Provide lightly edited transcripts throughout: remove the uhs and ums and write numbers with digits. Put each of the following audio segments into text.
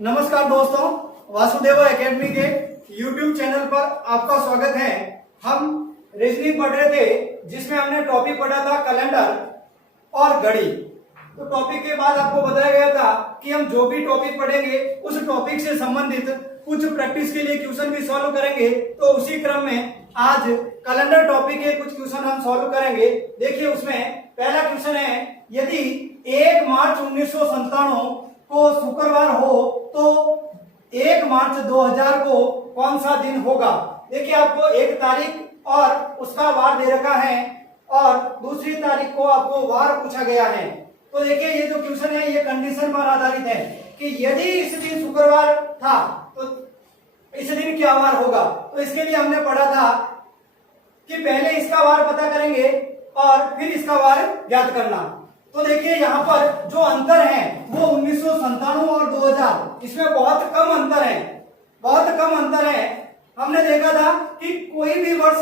नमस्कार दोस्तों, वासुदेव एकेडमी के YouTube चैनल पर आपका स्वागत है। हम रीजनिंग पढ़ रहे थे जिसमें हमने टॉपिक पढ़ा था कैलेंडर और घड़ी। तो टॉपिक के बाद आपको बताया गया था कि हम जो भी टॉपिक पढ़ेंगे उस टॉपिक से संबंधित कुछ प्रैक्टिस के लिए क्वेश्चन भी सॉल्व करेंगे। तो उसी क्रम में आज कैलेंडर टॉपिक के कुछ क्वेश्चन हम सॉल्व करेंगे। देखिए उसमें पहला क्वेश्चन है, यदि 1 मार्च 1997 को शुक्रवार हो तो 1 मार्च 2000 को कौन सा दिन होगा। देखिए आपको एक तारीख और उसका वार दे रखा है और दूसरी तारीख को आपको वार पूछा गया है। तो देखिए ये जो क्वेश्चन है ये कंडीशन पर आधारित है कि यदि इस दिन शुक्रवार था तो इस दिन क्या वार होगा। तो इसके लिए हमने पढ़ा था कि पहले इसका वार पता करेंगे और फिर इसका वार ज्ञात करना। तो देखिए यहाँ पर जो अंतर है वो 1997 और 2000, इसमें बहुत कम अंतर है, बहुत कम अंतर है। हमने देखा था कि कोई भी वर्ष,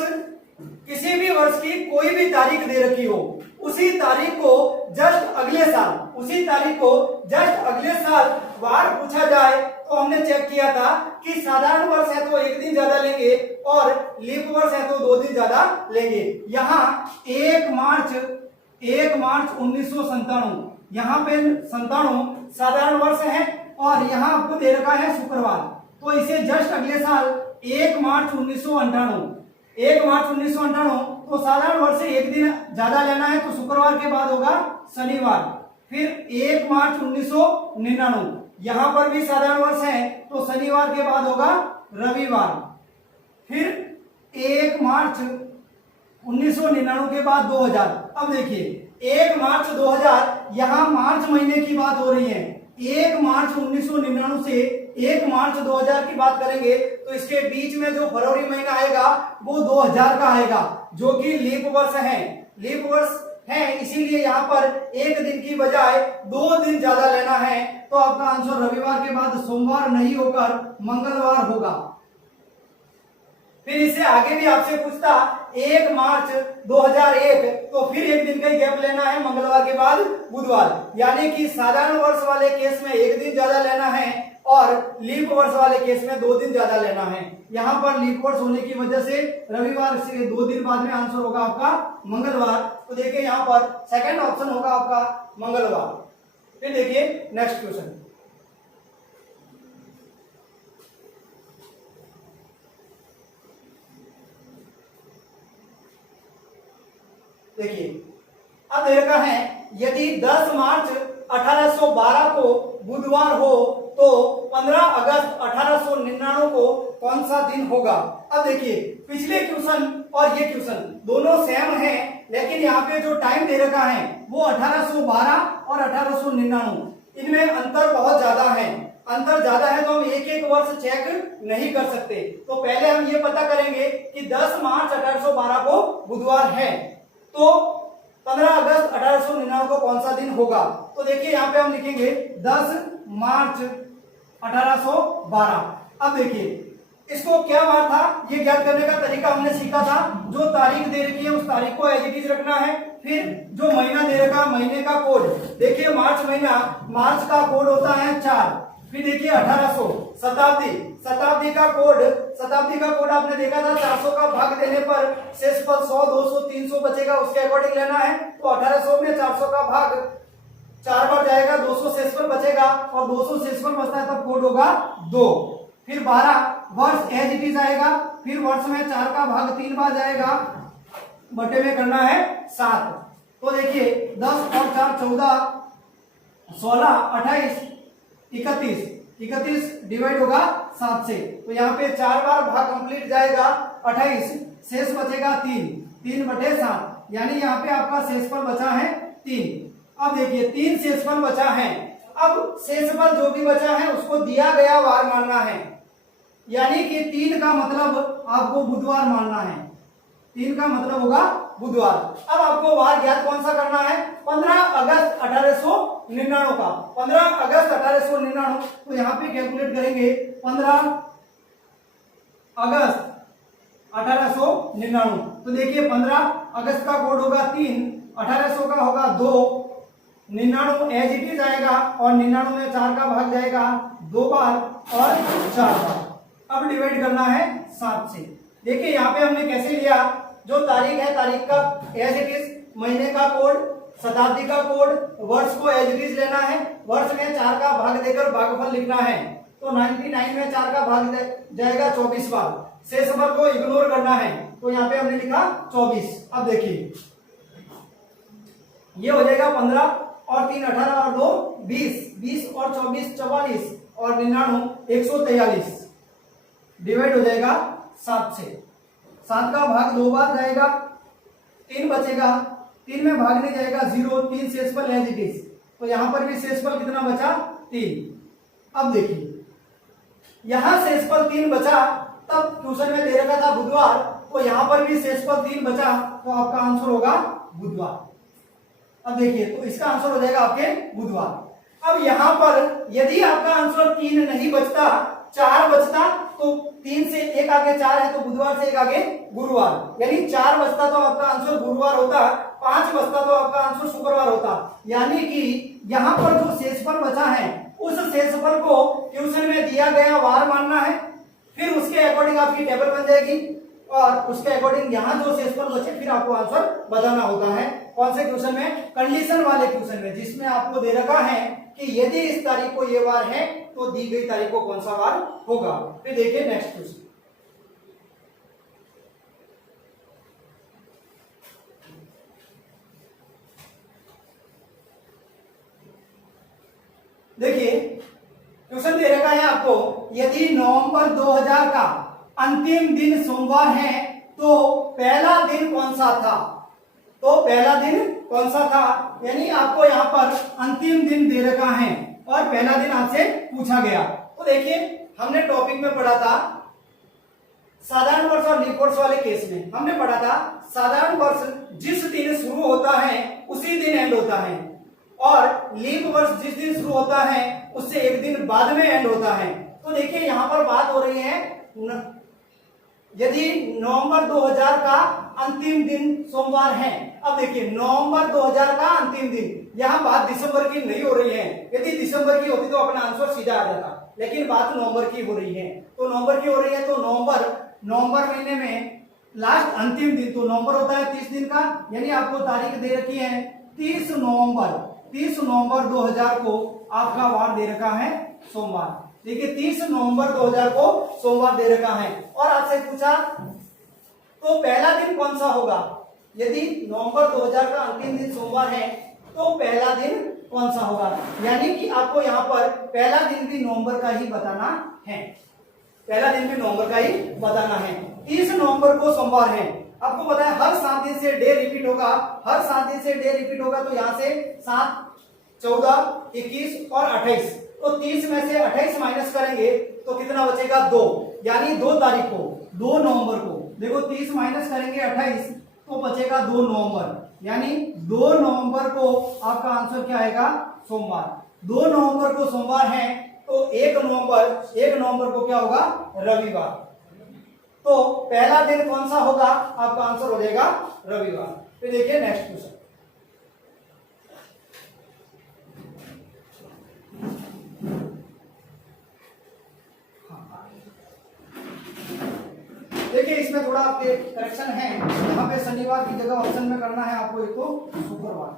किसी भी वर्ष की कोई भी तारीख दे रखी हो, उसी तारीख को जस्ट अगले साल, उसी तारीख को जस्ट अगले साल वार पूछा जाए तो हमने चेक किया था कि साधारण वर्ष है तो एक दिन ज्यादा लेंगे और लीप वर्ष है तो 2 दिन ज्यादा लेंगे। यहाँ 1 मार्च 1997, यहाँ पे 97 साधारण वर्ष है और यहाँ आपको दे रखा है शुक्रवार। तो इसे जस्ट अगले साल 1 मार्च 1998, 1 मार्च 1998 तो साधारण वर्ष से एक दिन ज्यादा लेना है तो शुक्रवार के बाद होगा शनिवार। फिर 1 मार्च 1999, यहाँ पर भी साधारण वर्ष है तो शनिवार के बाद होगा रविवार। फिर 1 मार्च 1999 के बाद 2000। अब देखिए 1 मार्च 2000, यहाँ मार्च महीने की बात हो रही है। 1 मार्च 1999 से 1 मार्च 2000 की बात करेंगे तो इसके बीच में जो फरवरी महीना आएगा वो 2000 का आएगा, जो कि लीप वर्ष है। लीप वर्ष है इसीलिए यहाँ पर एक दिन की बजाय 2 दिन ज्यादा लेना है। तो आपका आंसर रविवार के बाद सोमवार नहीं होकर मंगलवार होगा। फिर इससे आगे भी आपसे पूछता 1 मार्च 2001 तो फिर एक दिन का गैप लेना है, मंगलवार के बाद बुधवार। यानी कि साधारण वर्ष वाले केस में एक दिन ज्यादा लेना है और लीप वर्ष वाले केस में 2 दिन ज्यादा लेना है। यहाँ पर लीप वर्ष होने की वजह से रविवार से 2 दिन बाद में आंसर होगा आपका मंगलवार। तो देखिए यहाँ पर सेकंड ऑप्शन होगा आपका मंगलवार। फिर देखिए नेक्स्ट क्वेश्चन, देखिए अब दे रखा है, यदि 10 मार्च 1812 को बुधवार हो तो 15 अगस्त 1899 को कौन सा दिन होगा। अब देखिए पिछले क्वेश्चन और ये क्वेश्चन दोनों सेम हैं, लेकिन यहाँ पे जो टाइम दे रखा है वो 1812 और 1899, इनमें अंतर बहुत ज्यादा है। अंतर ज्यादा है तो हम एक एक वर्ष चेक नहीं कर सकते। तो पहले हम ये पता करेंगे कि 10 मार्च 1812 को बुधवार है तो 15 अगस्त 1899 को कौन सा दिन होगा। तो देखिए यहाँ पे हम लिखेंगे 10 मार्च 1812। अब देखिए इसको क्या वार था ये ज्ञात करने का तरीका हमने सीखा था। जो तारीख दे रखी है उस तारीख को एज इट इज रखना है। फिर जो महीना दे रखा है महीने का कोड, देखिए मार्च महीना, मार्च का कोड होता है 4। फिर देखिए 1800 शताब्दी, शताब्दी का कोड आपने देखा था 400 का भाग देने पर शेषफल 100, 200, 300 बचेगा, उसके अकॉर्डिंग लेना है। तो 1800 में 400 का भाग 4 बार जाएगा, 200 शेषफल बचेगा और 200 शेषफल बचता है तब कोड होगा 2। फिर 12 वर्ष एज इट इज आएगा। फिर वर्ष में 4 का भाग 3 बार जाएगा, बटे में करना है 7। तो देखिए 10 और 4 14, 16, 28, 31 डिवाइड होगा 7 से। तो यहाँ पे 4 बार भाग कंप्लीट जाएगा 28, शेष बचेगा 3 बटे 7, यानी यहाँ पे आपका शेषफल बचा है 3। अब देखिए 3 शेषफल बचा है। अब शेषफल जो भी बचा है उसको दिया गया वार मानना है, यानी कि 3 का मतलब आपको बुधवार मानना है। 3 का मतलब होगा बुधवार। अब आपको वार ज्ञात कौन सा करना है, 15 अगस्त 1899 का। 15 अगस्त 1899, तो यहाँ पे कैलकुलेट करेंगे 15 अगस्त 1899। तो देखिए 15 अगस्त का कोड होगा 3, 1800 का होगा 2, 99 एज इट इज आएगा और 99 में 4 का भाग जाएगा 2 बार और 4 बार। अब डिवाइड करना है 7 से। देखिए यहाँ पे हमने कैसे लिया, जो तारीख है तारीख का एज इट इज, महीने का कोड, शताब्दी का कोड, वर्ष को एज इट इज लेना है, वर्ष में 4 का भाग देकर भागफल लिखना है। तो 99 में 4 का भाग जाएगा 24 बार, शेषफल को इग्नोर करना है, तो यहाँ पे हमने लिखा 24। अब देखिए ये हो जाएगा 15 और 3 18 और 2 20, 20 और 24 44 और 99 143। डिवाइड हो जाएगा 7 से। 7 का भाग 2 बार जाएगा, 3 बचेगा, 3 में भाग नहीं जाएगा 0, 3 शेषफल एज इट इज, तो यहां पर भी शेषफल कितना बचा 3। अब देखिए यहां शेषफल 3 बचा, तब क्वेश्चन में दे रखा था बुधवार, तो यहां पर भी शेषफल 3 बचा, तो आपका आंसर होगा बुधवार। अब देखिए तो इसका आंसर हो जाएगा आपके बुधवार। अब यहां पर यदि आपका आंसर 3 नहीं बचता, 4 बचता, तो 3 से 1 आगे 4 है, तो बुधवार से 1 आगे गुरुवार, यानी 4 बचता तो आपका आंसर गुरुवार होता, 5 बचता तो आपका आंसर शुक्रवार होता। यानी कि यहाँ पर जो शेषफल बचा है उस शेषफल को क्वेश्चन में दिया गया वार मानना है, फिर उसके अकॉर्डिंग आपकी टेबल बन जाएगी और उसके अकॉर्डिंग यहाँ जो शेषफल बचे फिर आपको आंसर बताना होता है। कौन से क्वेश्चन में? कंडीशन वाले क्वेश्चन में, जिसमें आपको दे रखा है कि यदि इस तारीख को ये वार है तो दी गई तारीख को कौन सा वार होगा। फिर देखिए नेक्स्ट क्वेश्चन। देखिए क्वेश्चन दे रखा है आपको, यदि नवंबर 2000 का अंतिम दिन सोमवार है तो पहला दिन कौन सा था। तो पहला दिन कौन सा था, यानी आपको यहाँ पर अंतिम दिन दे रखा है और पहला दिन आपसे पूछा गया। तो देखिए हमने टॉपिक में पढ़ा था साधारण वर्ष और लीप वर्ष वाले केस में हमने पढ़ा था साधारण वर्ष जिस दिन शुरू होता है उसी दिन एंड होता है, और लीप वर्ष जिस दिन शुरू होता है उससे एक दिन बाद में एंड होता है। तो देखिए यहाँ पर बात हो रही है यदि नवंबर 2000 का अंतिम दिन सोमवार है। अब देखिए नवंबर 2000 का अंतिम दिन, यहाँ बात दिसंबर की नहीं हो रही है। यदि दिसंबर की होती तो अपना आंसर सीधा आ जाता, लेकिन बात नवंबर की हो रही है। तो नवंबर की हो रही है तो नवंबर महीने में लास्ट अंतिम दिन तो नवंबर होता है 30 दिन का, यानी आपको तारीख दे रखी है 30 नवंबर 2000 को आपका वार दे रखा है सोमवार। देखिए 30 नवंबर 2000 को सोमवार दे रखा है और आपसे पूछा तो पहला दिन कौन सा होगा। यदि नवंबर 2000 का अंतिम दिन सोमवार है तो पहला दिन कौन सा होगा, यानी कि आपको यहाँ पर पहला दिन भी नवंबर का ही बताना है। पहला दिन भी नवंबर का ही बताना है। 30 नवंबर को सोमवार है, आपको पता है हर 7 दिन से डे रिपीट होगा, हर 7 दिन से डे रिपीट होगा, तो यहाँ से 7 14 21 और 28, तो 30 में से 28 माइनस करेंगे तो कितना बचेगा 2, यानी 2 तारीख को 2 नवंबर को देखो 30 माइनस करेंगे 28 तो बचेगा 2 नवंबर, यानी 2 नवंबर को आपका आंसर क्या आएगा सोमवार। 2 नवंबर को सोमवार है तो 1 नवंबर को क्या होगा रविवार। तो पहला दिन कौन सा होगा, आपका आंसर हो जाएगा रविवार। फिर देखिए नेक्स्ट क्वेश्चन। देखिए इसमें थोड़ा आपके करेक्शन है, यहाँ पे शनिवार की जगह ऑप्शन में करना है आपको एक तो शुक्रवार।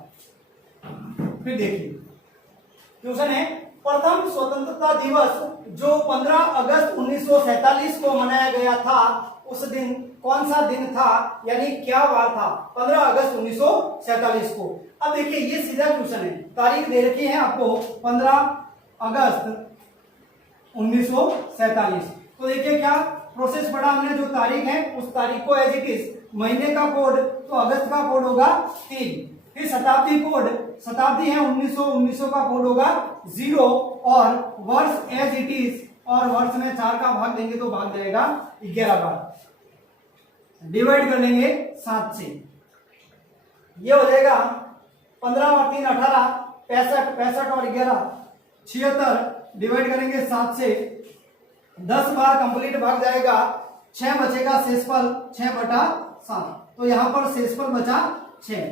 फिर देखिए क्वेश्चन है प्रथम स्वतंत्रता दिवस जो 15 अगस्त 1947 को मनाया गया था उस दिन कौन सा दिन था, यानी क्या वार था 15 अगस्त 1947 को। अब देखिए ये सीधा क्वेश्चन है, तारीख दे रखी है आपको 15 अगस्त 1947। तो देखिए क्या प्रोसेस पढ़ा हमने, जो तारीख है उस तारीख को एज इट इज, महीने का कोड तो अगस्त का कोड होगा 3, फिर शताब्दी कोड, शताब्दी है 1900 का कोड होगा 0 और वर्ष एज इट इज, और वर्ष में 4 का भाग देंगे तो भाग जाएगा 11 बार। डिवाइड कर लेंगे 7 से, ये हो जाएगा 15 और 3 18, 65 और 11 76, डिवाइड करेंगे 7 से, 10 बार कंप्लीट भाग जाएगा, 6 बचेगा शेषफल 6/7, तो यहां पर शेषफल बचा 6।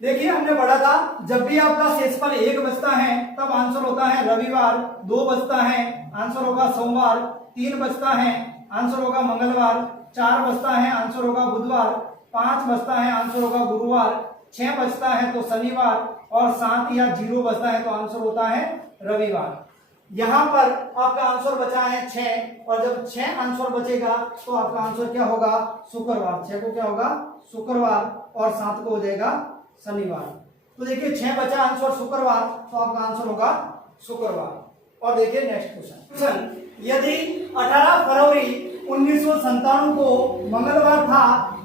देखिए हमने पढ़ा था जब भी आपका शेषफल 1 बचता है तब आंसर होता है रविवार, 2 बचता है आंसर होगा सोमवार, 3 बचता है आंसर होगा मंगलवार, 4 बचता है आंसर होगा बुधवार, 5 बचता है आंसर होगा गुरुवार, 6 बचता है तो शनिवार और 7 या 0 बचता है तो आंसर होता है रविवार। यहाँ पर आपका आंसर बचा है 6 और जब 6 आंसर बचेगा तो आपका आंसर क्या होगा शुक्रवार। 6 को क्या होगा शुक्रवार और 7 को हो जाएगा शनिवार। तो देखिए 6 बचा आंसर शुक्रवार तो आपका आंसर होगा शुक्रवार। और देखिए नेक्स्ट क्वेश्चन, यदि 18 फरवरी 1997 को मंगलवार था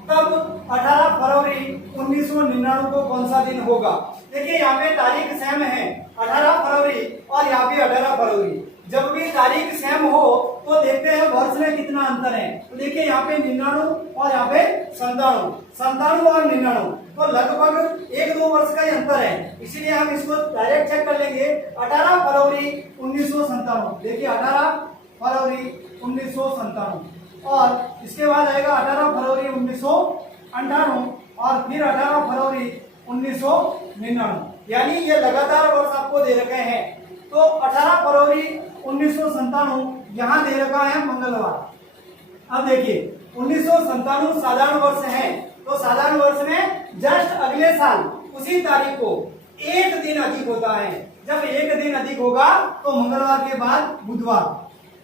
तब 18 फरवरी 1999 को कौन सा दिन होगा। देखिए यहाँ पे तारीख सेम है 18 फरवरी और यहाँ पे 18 फरवरी। जब भी तारीख सेम हो तो देखते हैं वर्ष में कितना अंतर है। तो देखिए यहाँ पे 99 और यहाँ पे 97 और 99 तो लगभग 1-2 वर्ष का ही अंतर है, इसीलिए हम इसको डायरेक्ट चेक कर लेंगे। 18 फरवरी 1997, देखिए 18 फरवरी 1997 और इसके बाद आएगा 18 फरवरी 1998 और फिर 18 फरवरी 1999, यानी ये लगातार वर्ष आपको दे रखे हैं। तो 18 फरवरी 1997 यहाँ दे रखा है मंगलवार। अब देखिए 1997 साधारण वर्ष है तो साधारण वर्ष में जस्ट अगले साल उसी तारीख को एक दिन अधिक होता है। जब एक दिन अधिक होगा तो मंगलवार के बाद बुधवार,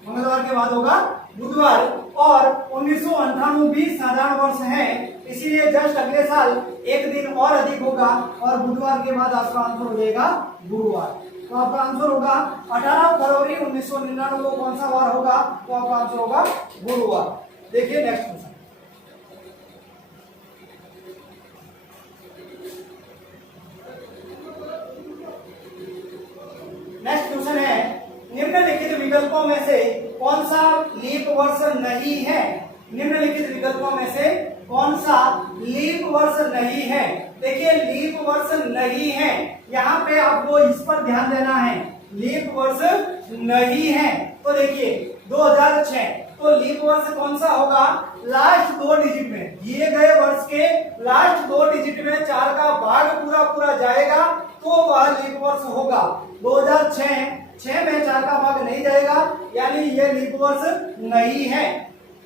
मंगलवार के बाद होगा बुधवार। और 1998 भी साधारण वर्ष है, इसीलिए जस्ट अगले साल एक दिन और अधिक होगा और बुधवार के बाद आपका आंसर हो जाएगा गुरुवार। तो आपका आंसर होगा 18 फरवरी 1999 को कौन सा वार होगा, तो आपका आंसर होगा गुरुवार। देखिए नेक्स्ट क्वेश्चन, नेक्स्ट क्वेश्चन है निम्नलिखित विकल्पों में से कौन सा लीप वर्ष नहीं है। निम्नलिखित विकल्पों में से कौन सा लीप वर्ष नहीं है। देखिए लीप वर्ष नहीं है, यहाँ पे आपको इस पर ध्यान देना है, लीप वर्ष नहीं है। तो देखिए 2006 तो लीप वर्ष कौन सा होगा, लास्ट 2 डिजिट में, दिए गए वर्ष के लास्ट 2 डिजिट में 4 का भाग पूरा पूरा जाएगा तो वह लीप वर्ष होगा। 2006 6 में 4 का भाग नहीं जाएगा यानी ये लीप वर्ष नहीं है।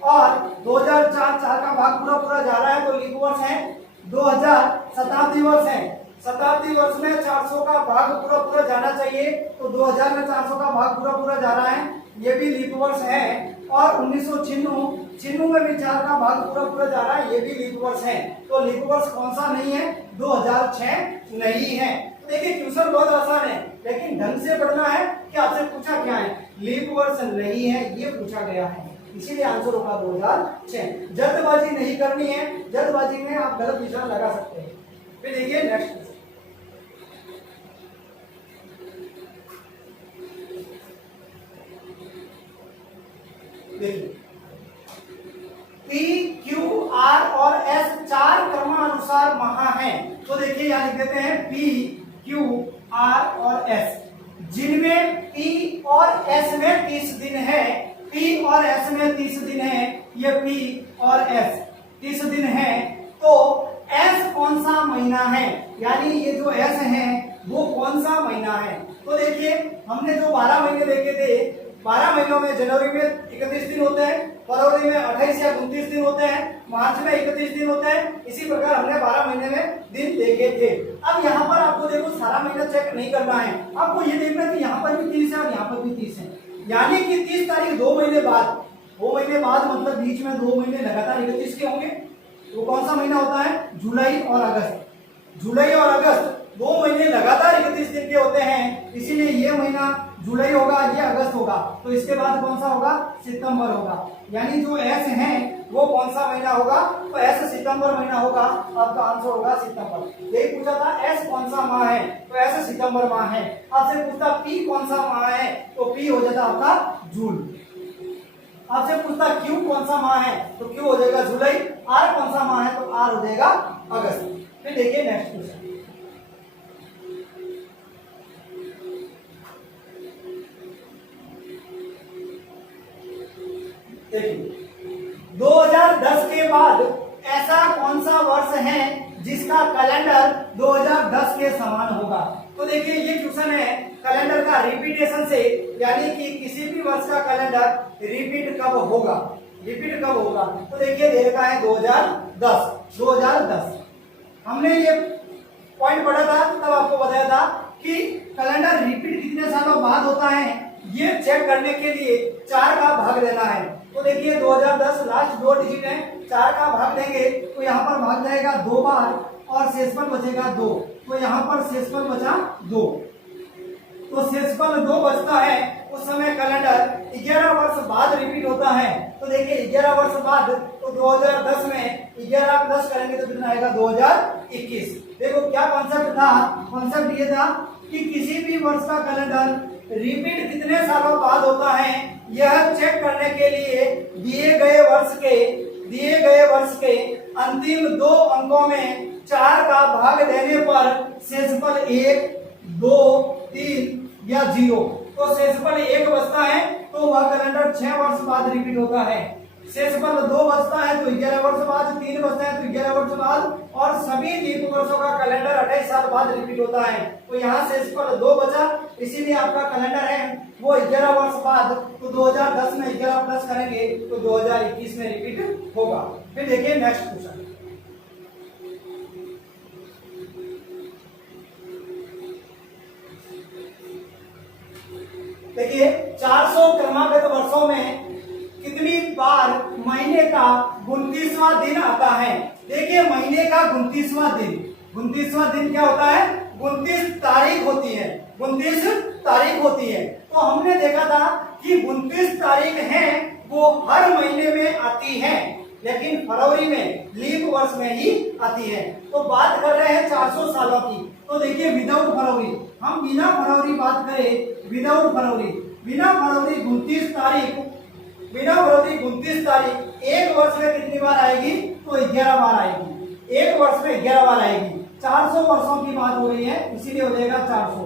और 2004 4 का भाग पूरा पूरा जा रहा है तो लीप वर्ष है। 2000 शताब्दी वर्ष है, शताब्दी वर्ष में 400 का भाग पूरा पूरा जाना चाहिए तो 2000 में 400 का भाग पूरा पूरा जा रहा है, ये भी लीप वर्ष है। और 1996 में भी 4 का भाग पूरा पूरा जा रहा है, ये भी लीप वर्ष है। तो लीप वर्ष कौन सा नहीं है, 2006 नहीं है। तो देखिए क्वेश्चन बहुत आसान है लेकिन ढंग से पढ़ना है कि आपसे पूछा क्या है, लीप वर्ष नहीं है ये पूछा गया है, इसीलिए आंसर होगा 2006। जल्दबाजी नहीं करनी है, जल्दबाजी में आप गलत निशान लगा सकते हैं। फिर देखिए नेक्स्ट, देखिए P, Q, R और S 4 क्रमानुसार माह हैं। तो देखिए यहाँ लिख देते हैं P, Q, R और S, जिनमें P और S में 30 दिन है। P और S में 30 दिन है, ये P और S 30 दिन है। तो S कौन सा महीना है, यानी ये जो S है वो कौन सा महीना है। तो देखिए हमने जो 12 महीने देखे थे, 12 महीनों में जनवरी में 31 दिन होते हैं, फरवरी में 28 या 29 दिन होते हैं, मार्च में 31 दिन होते हैं। इसी प्रकार हमने 12 महीने में दिन देखे थे। अब यहाँ पर आपको देखो सारा महीना चेक नहीं करना है, आपको ये देखना है कि यहाँ पर भी 30 है और यहाँ पर भी 30 है, यानी कि 30 तारीख 2 महीने बाद, 2 महीने बाद मतलब बीच में 2 महीने लगातार 31 के होंगे। तो कौन सा महीना होता है, जुलाई और अगस्त। जुलाई और अगस्त 2 महीने लगातार 31 दिन के होते हैं, इसीलिए ये महीना जुलाई होगा, ये अगस्त होगा। तो इसके बाद कौन सा होगा, सितंबर होगा। यानी जो एस है वो कौन सा महीना होगा, तो एस सितंबर महीना होगा। आपका आंसर होगा सितंबर। यही पूछा था एस कौन सा माह है, तो एस सितंबर माह है। आपसे पूछता पी कौन सा माह है, तो पी हो जाता आपका जून। आपसे पूछता क्यू कौन सा माह है, तो क्यू हो जाएगा जुलाई। आर कौन सा माह है, तो आर हो जाएगा अगस्त। फिर देखिए नेक्स्ट क्वेश्चन, देखिए 2010 के बाद ऐसा कौन सा वर्ष है जिसका कैलेंडर 2010 के समान होगा। तो देखिए ये क्वेश्चन है कैलेंडर का रिपीटेशन से, यानी कि किसी भी वर्ष का कैलेंडर रिपीट कब होगा, रिपीट कब होगा। तो देखिए दे रखा है 2010। हमने ये पॉइंट पढ़ा था, तब आपको बताया था कि कैलेंडर रिपीट कितने सालों बाद होता है, ये चेक करने के लिए 4 का भाग देना है। तो देखिए 2010 लास्ट 2 डिजिट है, 4 का भाग देंगे तो यहाँ पर भाग जाएगा 2 बार और शेषफल बचेगा 2। तो यहाँ पर शेषफल बचा 2, तो शेषफल 2 बचता है। उस समय कैलेंडर 11 वर्ष बाद रिपीट होता है। तो देखिए 11 वर्ष बाद, तो 2010 में 11 प्लस करेंगे तो कितना आएगा 2021। देखो क्या कॉन्सेप्ट था, कॉन्सेप्ट ये था कि किसी भी वर्ष का कैलेंडर रिपीट कितने सालों बाद होता है, यह चेक करने के लिए दिए गए वर्ष के अंतिम 2 अंकों में 4 का भाग देने पर शेषफल 1, 2, 3 या 0, तो शेषफल 1 बचता है, तो वह कैलेंडर 6 वर्ष बाद रिपीट होता है। शेषफल 2 बचता है तो 11 वर्ष बाद, 3 बचता है तो 11 वर्ष बाद, और सभी लीप वर्षों का कैलेंडर 28 साल बाद रिपीट होता है। तो यहाँ शेषफल 2 बचा, इसीलिए आपका कैलेंडर है वो 11 वर्ष बाद। तो 2010 में 11 प्लस करेंगे तो 2021 में रिपीट होगा। फिर देखिए नेक्स्ट क्वेश्चन। देखिए 400 क्रमागत वर्षों में कितनी बार महीने का 29वां दिन आता है। देखिए महीने का 29वां दिन क्या होता है, 29 तारीख होती है, 29 तारीख होती है। तो हमने देखा था कि 29 तारीख है वो हर महीने में आती है, लेकिन फरवरी में लीप वर्ष में ही आती है। तो बात कर रहे हैं 400 सालों की। तो देखिए विदाउट फरवरी, हम बिना फरवरी बात करें, विदाउट फरवरी, बिना फरवरी 29 तारीख एक वर्ष में कितनी बार आएगी, तो 11 बार आएगी। एक वर्ष में 11 बार आएगी। 400 वर्षों की बात हो रही है, इसीलिए हो जाएगा 400,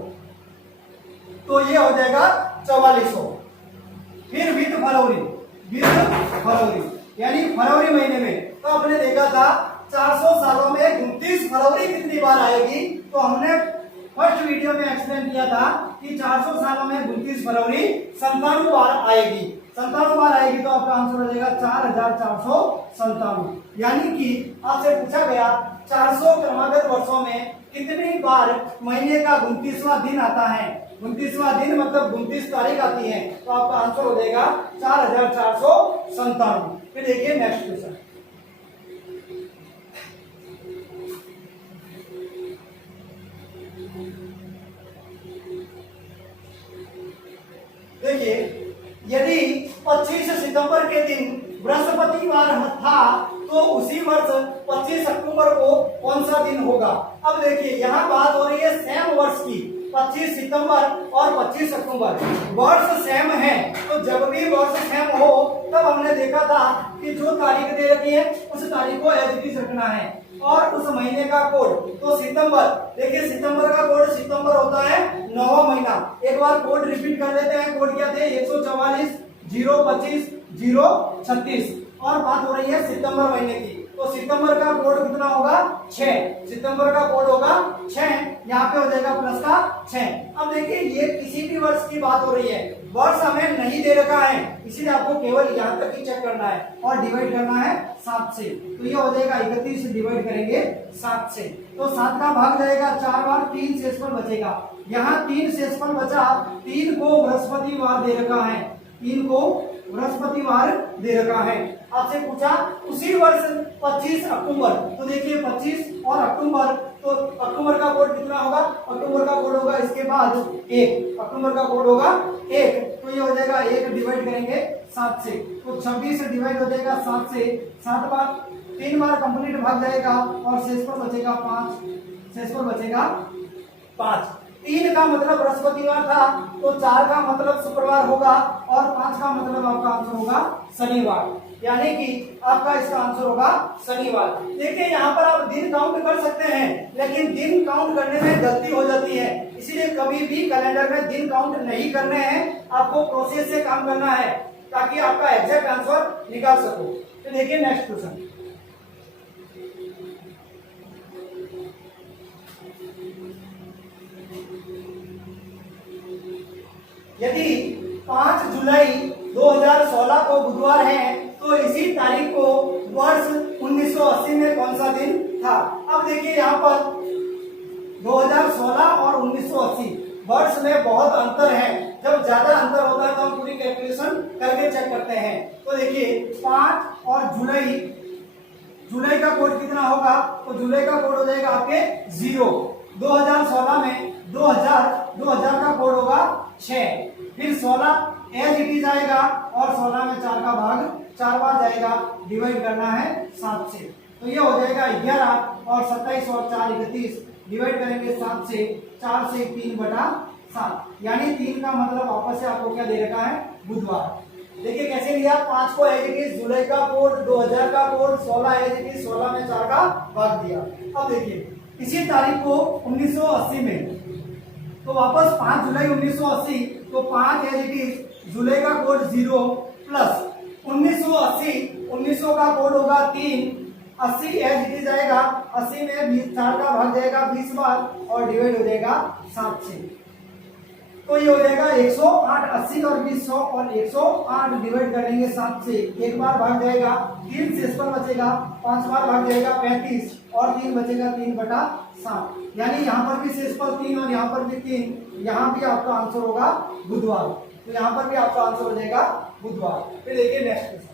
तो ये हो जाएगा 4400। फिर विद फरवरी यानी फरवरी महीने में, तो आपने देखा था 400 सालों में 29 फरवरी कितनी बार आएगी। तो हमने फर्स्ट वीडियो में एक्सप्लेन किया था कि 400 सालों में 29 फरवरी 97 बार आएगी। 97 बार आएगी तो आपका आंसर हो जाएगा 4497। यानी कि आपसे पूछा गया 400 क्रमागत वर्षों में कितनी बार महीने का 29वां दिन आता है। 29वां दिन मतलब 29 तारीख आती है, तो आपका आंसर हो जाएगा 4497। फिर देखिए नेक्स्ट क्वेश्चन। देखिए यदि 25 सितंबर के दिन बृहस्पतिवार था तो उसी वर्ष 25 अक्टूबर को कौन सा दिन होगा। अब देखिए यहाँ बात हो रही है सेम वर्ष की, 25 सितंबर और 25 अक्टूबर वर्ष सेम है। तो जब भी वर्ष सेम हो तब हमने देखा था कि जो तारीख दे रखी है उस तारीख को एज इट इज रखना है, और उस महीने का कोड तो सितंबर। देखिए सितंबर का कोड सितंबर होता है 9वां महीना। एक बार कोड रिपीट कर लेते हैं। कोड क्या थे, 144 025 036, और बात हो रही है सितंबर महीने की। तो सितंबर का कोड कितना होगा, 6। सितंबर का कोड होगा 6, यहाँ पे हो जाएगा प्लस का 6। अब देखिए ये किसी भी वर्ष की बात हो रही है, वर्ष हमें नहीं दे रखा है, इसीलिए आपको केवल यहाँ तक ही चेक करना है और डिवाइड करना है 7 से। तो ये हो जाएगा 31 से डिवाइड करेंगे 7 से, तो 7 का भाग जाएगा 4 बार, 3 शेषफल बचेगा। यहाँ 3 शेषफल बचा, 3 को बृहस्पतिवार दे रखा है, 3 को बृहस्पतिवार दे रखा है। आपसे पूछा उसी वर्ष 25 अक्टूबर, तो देखिए 25 और अक्टूबर, तो अक्टूबर का कोड कितना होगा, अक्टूबर का कोड होगा इसके बाद 1, अक्टूबर का कोड होगा 1, तो ये हो जाएगा 1 डिवाइड करेंगे 7 से, तो 26 डिवाइड हो जाएगा 7 से, 7 बार 3 बार कंप्लीट भाग जाएगा और शेषफल बचेगा 5, शेषफल बचेगा 5। 3 का मतलब बृहस्पतिवार था, तो 4 का मतलब शुक्रवार होगा और 5 का मतलब आपका आंसर होगा शनिवार, यानी कि आपका इसका आंसर होगा शनिवार। देखिए यहाँ पर आप दिन काउंट कर सकते हैं, लेकिन दिन काउंट करने में गलती हो जाती है, इसीलिए कभी भी कैलेंडर में दिन काउंट नहीं करने हैं, आपको प्रोसेस से काम करना है ताकि आपका एग्जैक्ट आंसर निकाल सको। तो देखिए नेक्स्ट क्वेश्चन। यदि 5 जुलाई 2016 को बुधवार है तो इसी तारीख को वर्ष 1980 में कौन सा दिन था। अब देखिए यहाँ पर 2016 और 1980 वर्ष में बहुत अंतर है। जब ज्यादा अंतर होता है तो हम पूरी कैलकुलेशन करके चेक करते हैं। तो देखिए 5 और जुलाई का कोड कितना होगा, तो जुलाई का कोड हो जाएगा आपके 0। 2016 में 2000 का कोड होगा 6, फिर 16 एज इट इज आएगा और 16 में 4 का भाग 4 बार जाएगा, डिवाइड करना है 7 से, तो ये हो जाएगा 11 और 27 और 4 31, डिवाइड करेंगे 7 से, 4 से 3/7, यानी 3 का मतलब वापस से आपको क्या दे रखा है, बुधवार। देखिए कैसे लिया, 5 को एज इट इज, जुलाई का कोड, 2000 का कोड, 16 एज इट इज, 16 में 4 का भाग दिया। अब देखिए इसी तारीख को 1980 में, तो वापस 5 जुलाई 1980, तो 5 एज इट इज, जुलाई का कोड 0 प्लस 1980, 1900 का कोड होगा 3, 80 एज इट इज आएगा, 80 में 4 का भाग जाएगा 20 बार और डिवाइड हो जाएगा 7 से, तो ये हो जाएगा 108, 80 और 20 100 और 108 डिवाइड करेंगे 7 से, एक बार भाग जाएगा, 3 शेषफल बचेगा, 5 बार भाग जाएगा 35 और 3 बचेगा 3/7, यानी यहाँ पर भी शेषफल 3 और यहाँ पर भी 3, यहाँ भी आपका आंसर होगा बुधवार, तो यहाँ पर भी आपका आंसर हो जाएगा बुधवार। फिर देखिए नेक्स्ट क्वेश्चन,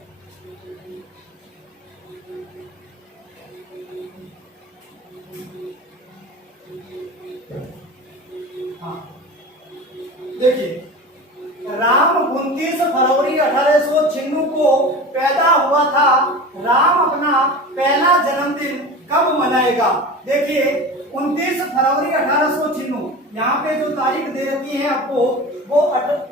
हाँ देखिए राम 29 फरवरी 1896 को पैदा हुआ था, राम अपना पहला जन्मदिन कब मनाएगा। देखिए 29 फरवरी 1896, यहाँ पे जो तारीख दे रखी है आपको वो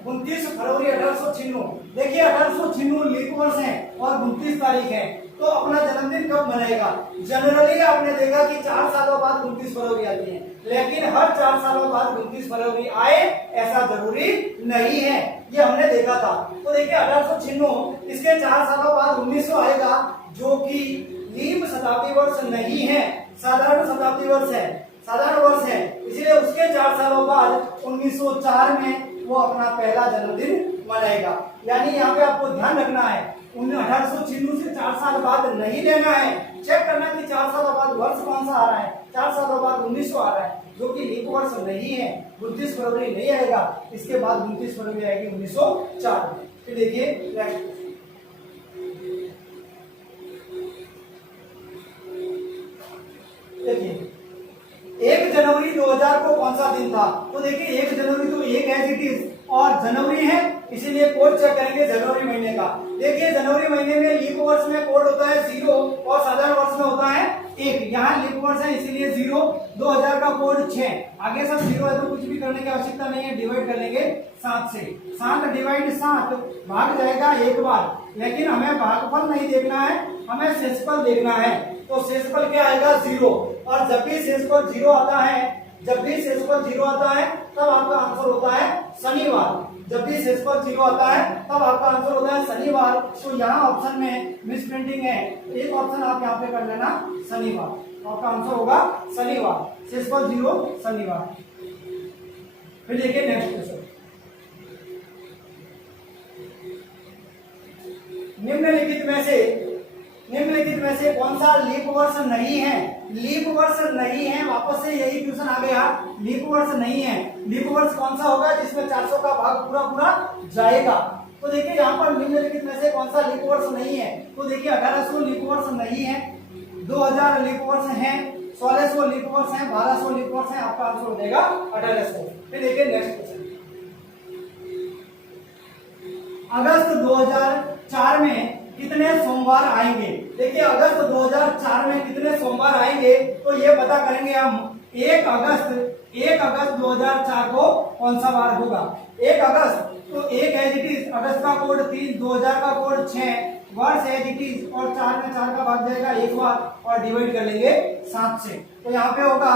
29 फरवरी 1896, देखिए 1896 लीप वर्ष है और 29 तारीख है, तो अपना जन्मदिन कब मनाएगा। जनरली आपने देखा कि 4 सालों बाद 29 फरवरी आती है, लेकिन हर 4 सालों बाद 29 फरवरी आए ऐसा जरूरी नहीं है, ये हमने देखा था। तो देखिए 1896, इसके 4 सालों बाद 1900 आएगा, जो कि लीप शताब्दी वर्ष नहीं है, साधारण शताब्दी वर्ष है, साधारण वर्ष है, इसलिए उसके 4 सालों बाद 1904 में वो अपना पहला जन्मदिन मनाएगा। यानी यहाँ पे आपको ध्यान रखना है, 1896 से 4 साल बाद नहीं लेना है, चेक करना कि 4 सालों बाद वर्ष कौन सा आ रहा है। 4 सालों बाद 1900 आ रहा है, जो कि लीप वर्ष नहीं है, 29 फरवरी नहीं आएगा, इसके बाद 29 फरवरी आएगी 1904 में। फिर देखिए नेक्स्ट, देखिए 1 जनवरी 2000 को कौन सा दिन था, तो देखिए 1 जनवरी तो 1 एज इट इज और जनवरी है, इसीलिए कोड चेक करेंगे जनवरी महीने का। देखिए जनवरी महीने में लीप वर्ष में कोड होता है 0 और साधारण वर्ष में होता है 1, यहाँ लीप वर्ष है इसीलिए 0, 2000 का कोड 6, आगे सब 0 है तो कुछ भी करने की आवश्यकता नहीं है, डिवाइड कर लेंगे 7 से, 7 डिवाइड 7 भाग जाएगा एक बार, लेकिन हमें भागफल नहीं देखना है, हमें शेषफल देखना है, तो शेषफल क्या आएगा 0, और जब भी शेषफल 0 आता है, जब भी शेषफल 0 आता है तब आपका आंसर होता है शनिवार, जब भी शेषफल 0 आता है तब आपका आंसर होता है शनिवार। तो यहाँ ऑप्शन में मिस प्रिंटिंग है, एक ऑप्शन आप यहाँ पे कर लेना शनिवार, आपका आंसर होगा शनिवार, शेषफल 0 शनिवार। फिर देखिए नेक्स्ट क्वेश्चन, निम्नलिखित में से कौन सा लीप वर्ष नहीं है। लीप वर्ष नहीं है, वापस से यही क्वेश्चन आ गया, लीप वर्ष नहीं है, लीप वर्ष कौन सा होगा जिसमें 400 का भाग पूरा जाएगा। तो देखिए यहाँ पर निम्नलिखित में से कौन सा लीप वर्ष नहीं है, तो देखिए 1800 लीप वर्ष नहीं है, 2000 लीप वर्ष है, 1600 लीप वर्ष है, 1200 लीप वर्ष है, आपका आंसर हो जाएगा 1800। फिर देखिए नेक्स्ट क्वेश्चन, अगस्त 2004 में कितने सोमवार आएंगे। देखिए अगस्त 2004 में कितने सोमवार आएंगे, तो ये पता करेंगे हम। 1 अगस्त 2004 को कौन सा वार होगा, 1 अगस्त, तो 1 एज इट इज, अगस्त का कोड 3, 2000 का कोड 6, वर्ष एज इट इज, और 4 में 4 का भाग जाएगा एक बार और डिवाइड कर लेंगे 7 से, तो यहाँ पे होगा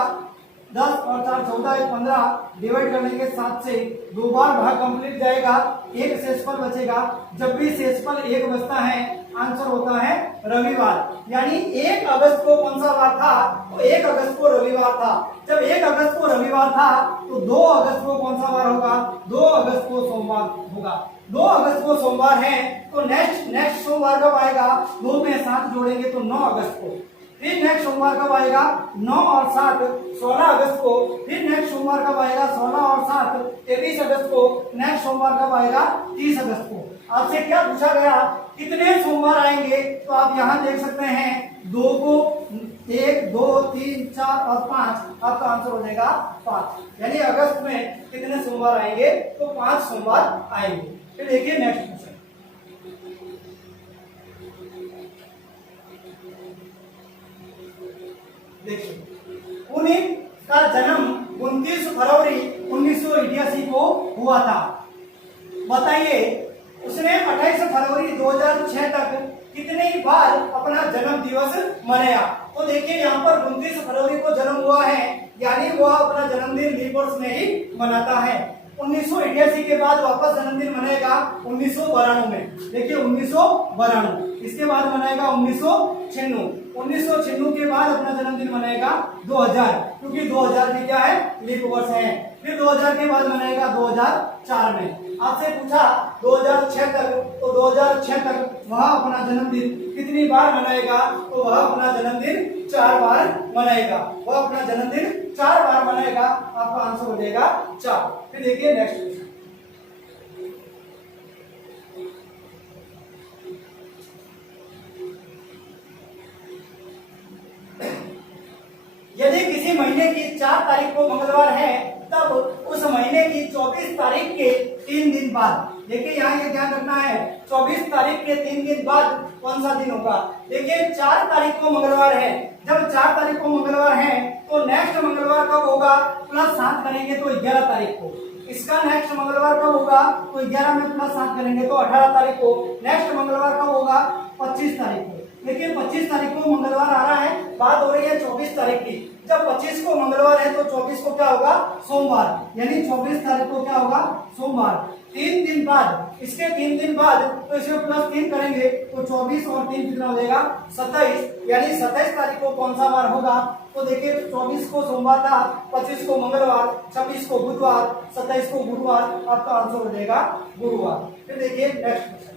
10 और 4 14 15, डिवाइड कर लेंगे 7 से, 2 बार भाग कंप्लीट जाएगा, एक शेषफल बचेगा, जब भी शेषफल 1 बचता है आंसर होता है रविवार। यानी 1 अगस्त को कौन सा वार था, तो 1 अगस्त को रविवार था। जब 1 अगस्त को रविवार था तो 2 अगस्त को कौन सा वार होगा, 2 अगस्त को सोमवार होगा। 2 अगस्त को सोमवार है तो नेक्स्ट सोमवार कब आएगा? 2 में 7 जोड़ेंगे तो 9 अगस्त को। फिर नेक्स्ट सोमवार कब आएगा? 9 और 7 16 अगस्त को। फिर नेक्स्ट सोमवार कब आएगा? 16 और 7 23 अगस्त को। नेक्स्ट सोमवार कब आएगा? 30 अगस्त को। आपसे क्या पूछा गया? कितने सोमवार आएंगे? तो आप यहाँ देख सकते हैं 2 को 1 2 3 4 और 5, आपका आंसर हो जाएगा 5। यानी अगस्त में कितने सोमवार आएंगे? तो 5 सोमवार आएंगे। फिर देखिए नेक्स्ट क्वेश्चन, देखिए पुनीत का जन्म 29 फरवरी 1988 को हुआ था। बताइए उसने 28 फरवरी 2006 तक कितनी बार अपना जन्म दिवस मनाया? तो देखिए यहाँ पर 29 फरवरी को जन्म हुआ है, यानी वह अपना जन्मदिन लीप वर्ष में ही मनाता है। 1988 के बाद वापस जन्मदिन मनाएगा 1992 में। देखिए 1992, इसके बाद मनाएगा 1996, 1996 के बाद अपना जन्मदिन मनाएगा 2000, क्योंकि 2000 भी क्या है? लीप वर्ष है। फिर 2000 के बाद मनाएगा 2004 में। आपसे पूछा 2006 तक, तो 2006 तक वह अपना जन्मदिन कितनी बार मनाएगा? तो वह अपना जन्मदिन 4 बार मनाएगा। वह अपना जन्मदिन 4 बार मनाएगा। आपका आंसर हो जाएगा 4। फिर देखिए नेक्स्ट क्वेश्चन, यदि किसी महीने की 4 तारीख को मंगलवार है तब उस महीने की 24 तारीख के 3 दिन बाद, देखिए यहाँ ये क्या करना है? 24 तारीख के 3 दिन बाद कौन सा दिन होगा? देखिए 4 तारीख को मंगलवार है। जब 4 तारीख को मंगलवार है तो नेक्स्ट मंगलवार कब होगा? +7 करेंगे तो 11 तारीख को। इसका नेक्स्ट मंगलवार कब होगा? तो 11 में +7 करेंगे तो 18 तारीख को। नेक्स्ट मंगलवार कब होगा? 25 तारीख को। देखिए 25 तारीख को मंगलवार आ रहा है, बात हो रही है 24 तारीख की। जब 25 को मंगलवार है तो 24 को क्या होगा? सोमवार, यानी 24 तारीख को क्या होगा? सोमवार। 3 दिन बाद, इसके 3 दिन बाद तो इसमें +3 करेंगे तो 24 और 3 कितना हो जाएगा? 27, यानी 27 तारीख को कौन सा बार होगा? तो देखिए 24 को सोमवार था, 25 को मंगलवार, 26 को बुधवार, 27 को गुरुवार। आपका आंसर हो जाएगा गुरुवार। फिर देखिए नेक्स्ट क्वेश्चन,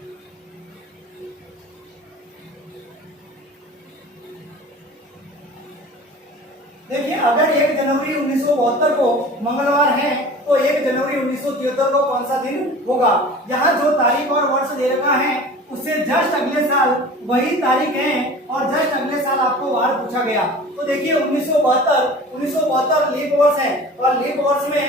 देखिए अगर 1 जनवरी 1972 को मंगलवार है तो 1 जनवरी 1973 को कौन सा दिन होगा? यहाँ जो तारीख और वर्ष दे रखा है उससे जस्ट अगले साल वही तारीख है और जस्ट अगले साल आपको वार पूछा गया। तो देखिए 1972 लीप वर्ष है और लीप वर्ष में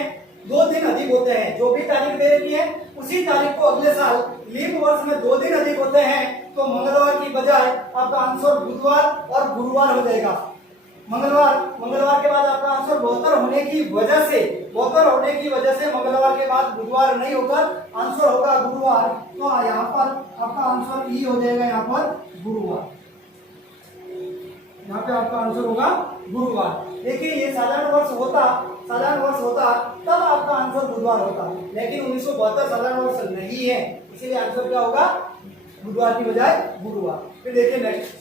2 दिन अधिक होते हैं। जो भी तारीख दे रखी है उसी तारीख को अगले साल लीप वर्ष में 2 दिन अधिक होते हैं। तो मंगलवार की बजाय आपका आंसर बुधवार और गुरुवार हो जाएगा। मंगलवार के बाद आपका आंसर 72 होने की वजह से मंगलवार के बाद बुधवार नहीं होकर आंसर होगा गुरुवार। तो यहाँ पर आपका आंसर ई हो जाएगा, यहाँ पर गुरुवार। यहाँ पे आपका आंसर होगा गुरुवार। देखिए ये साधारण वर्ष होता तब आपका आंसर बुधवार होता, लेकिन 1972 साधारण वर्ष नहीं है, इसीलिए आंसर क्या होगा? बुधवार की बजाय गुरुवार। फिर देखिए नेक्स्ट,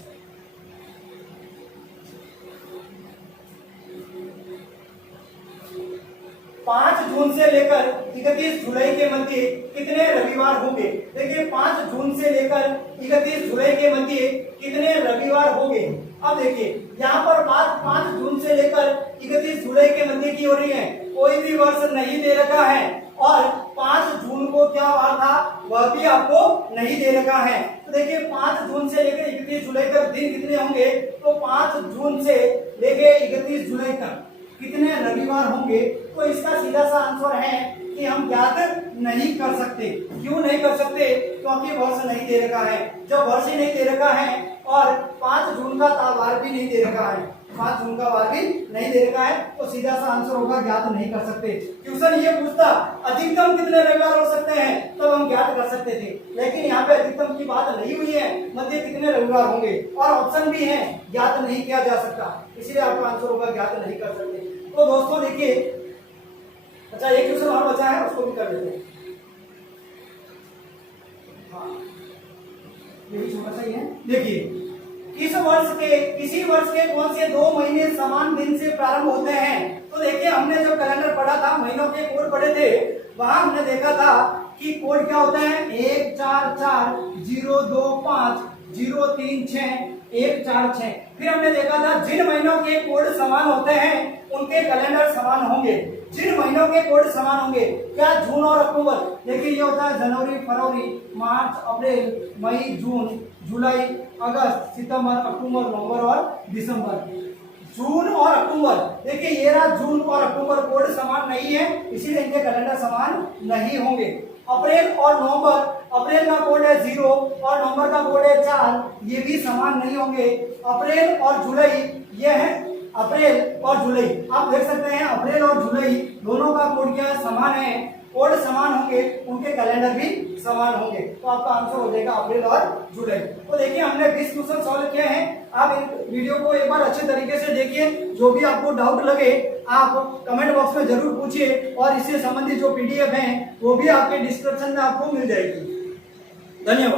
5 जून से लेकर 31 जुलाई के मध्य कितने रविवार होंगे? देखिए 5 जून से लेकर 31 जुलाई के मध्य कितने रविवार होंगे? अब देखिए यहाँ पर बात 5 जून से लेकर 31 जुलाई के मध्य की हो रही है। कोई भी वर्ष नहीं दे रखा है और 5 जून को क्या वार था वह भी आपको नहीं दे रखा है। तो देखिए 5 जून से लेकर 31 जुलाई तक दिन कितने होंगे? तो 5 जून से लेकर 31 जुलाई तक कितने रविवार होंगे? तो इसका सीधा सा आंसर है कि हम ज्ञात नहीं कर सकते। क्यों नहीं कर सकते? क्योंकि वर्ष नहीं दे रखा है। जब वर्ष ही नहीं दे रखा है और 5 जून का वार भी नहीं दे रखा है, 5 जून का वार भी नहीं दे रखा है, तो सीधा सा आंसर होगा ज्ञात नहीं कर सकते। क्वेश्चन ये पूछता अधिकतम कितने रविवार हो सकते हैं, तब हम ज्ञात कर सकते थे, लेकिन यहाँ पे अधिकतम की बात नहीं हुई है, मध्य कितने रविवार होंगे और ऑप्शन भी है ज्ञात नहीं किया जा सकता, इसलिए आपका आंसर होगा ज्ञात नहीं कर सकते। तो दोस्तों देखिए, अच्छा एक क्वेश्चन और बचा है, उसको भी कर लेते हैं। हाँ, ये भी छोटा सा ही है। देखिए किसी वर्ष के कौन से 2 महीने समान दिन से प्रारंभ होते हैं? तो देखिए हमने जब कैलेंडर पढ़ा था, महीनों के कोड पढ़े थे, वहां हमने देखा था कि कोड क्या होता है 144025036146। फिर हमने देखा था जिन महीनों के कोड समान होते हैं उनके कैलेंडर समान होंगे। जिन महीनों के कोड समान होंगे, क्या जून और अक्टूबर, देखिए ये होता है जनवरी, फरवरी, मार्च, अप्रैल, मई, जून, जुलाई, अगस्त, सितंबर, अक्टूबर, नवंबर और दिसंबर। जून और अक्टूबर, देखिए ये रहा जून और अक्टूबर कोड समान नहीं है, इसीलिए इनके कैलेंडर समान नहीं होंगे। अप्रैल और नवंबर, अप्रैल का कोड है 0 और नवंबर का कोड है 4, ये भी समान नहीं होंगे। अप्रैल और जुलाई, ये है अप्रैल और जुलाई, आप देख सकते हैं अप्रैल और जुलाई दोनों का कोड क्या है, समान है, कोड समान होंगे, उनके कैलेंडर भी समान होंगे, तो आपका आंसर हो जाएगा अप्रैल और जुलाई। तो देखिए हमने 20 क्वेश्चन सॉल्व किए हैं, आप इन वीडियो को एक बार अच्छे तरीके से देखिए, जो भी आपको डाउट लगे आप कमेंट बॉक्स में जरूर पूछिए, और इससे संबंधित जो पीडीएफ है वो भी आपके डिस्क्रिप्शन में आपको मिल जाएगी। धन्यवाद।